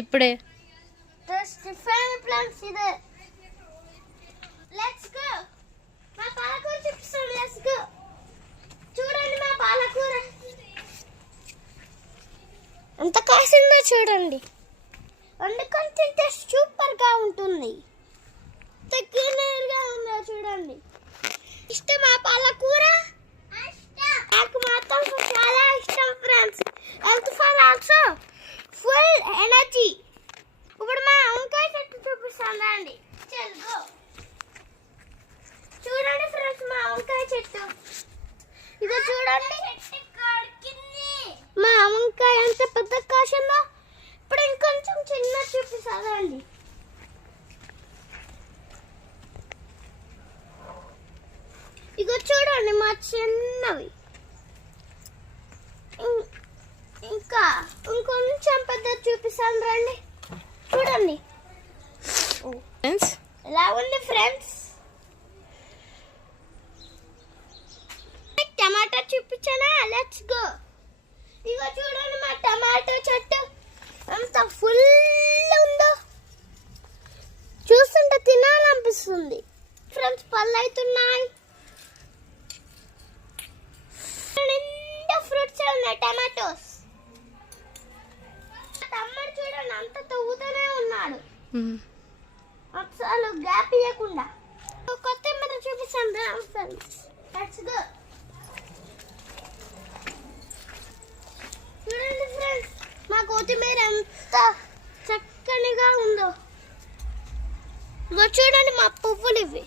ఇప్పుడే. Different plans ఇదే let's go మా పాలకూర చూపిస్తాను లెట్స్ గో చూడండి మా పాలకూర. ఎంత కాసిందో చూడండి. వండుకొని తింటే సూపర్గా ఉంటుంది. తగ్గినగా ఉందో చూడండి. ఇష్టం ఆ పాలకూర? నాకు మాత్రం చాలా ఇష్టం friends health for also full energy ఇప్పుడు మా వంకాయ చెట్టు గో చూడండి ఫ్రెండ్స్ మా వంకాయ చెట్టు. ఇదో చూడండి. మా వంకాయ ఎంత పెద్ద కాసిందో ఇప్పుడు ఇంకొంచెం చిన్న చూపిస్తాను రండి. ఇగో చూడండి మా చిన్నవి ఇం- ఇంకా ఇంకొంచెం పెద్ద చూపిస్తాను రండి. చూడండి. ఫ్రెండ్స్ ఎలా ఉంది ఫ్రెండ్స్ టమాటా చూపించానా? లెట్స్ గో ఇగో చూడండి మా టమాటో చెట్టు. ఎంత ఫుల్ ఉందో. చూస్తుంటే తినాలనిపిస్తుంది. ఫ్రెండ్స్ పళ్ళు అవుతున్నాయి నిండా ఫ్రూట్స్ ఉన్నాయి టమాటోస్ తమ్ముడు చూడండి అంత తవ్వుతూనే ఉన్నాడు. అసలు గ్యాప్ ఇవ్వకుండా కొత్తిమీర చూపిస్తాను లెట్స్ గో చూడండి ఫ్రెండ్స్ మా కొత్తిమీర ఎంత చక్కనిగా ఉందో. చూడండి మా పువ్వులు ఇవి.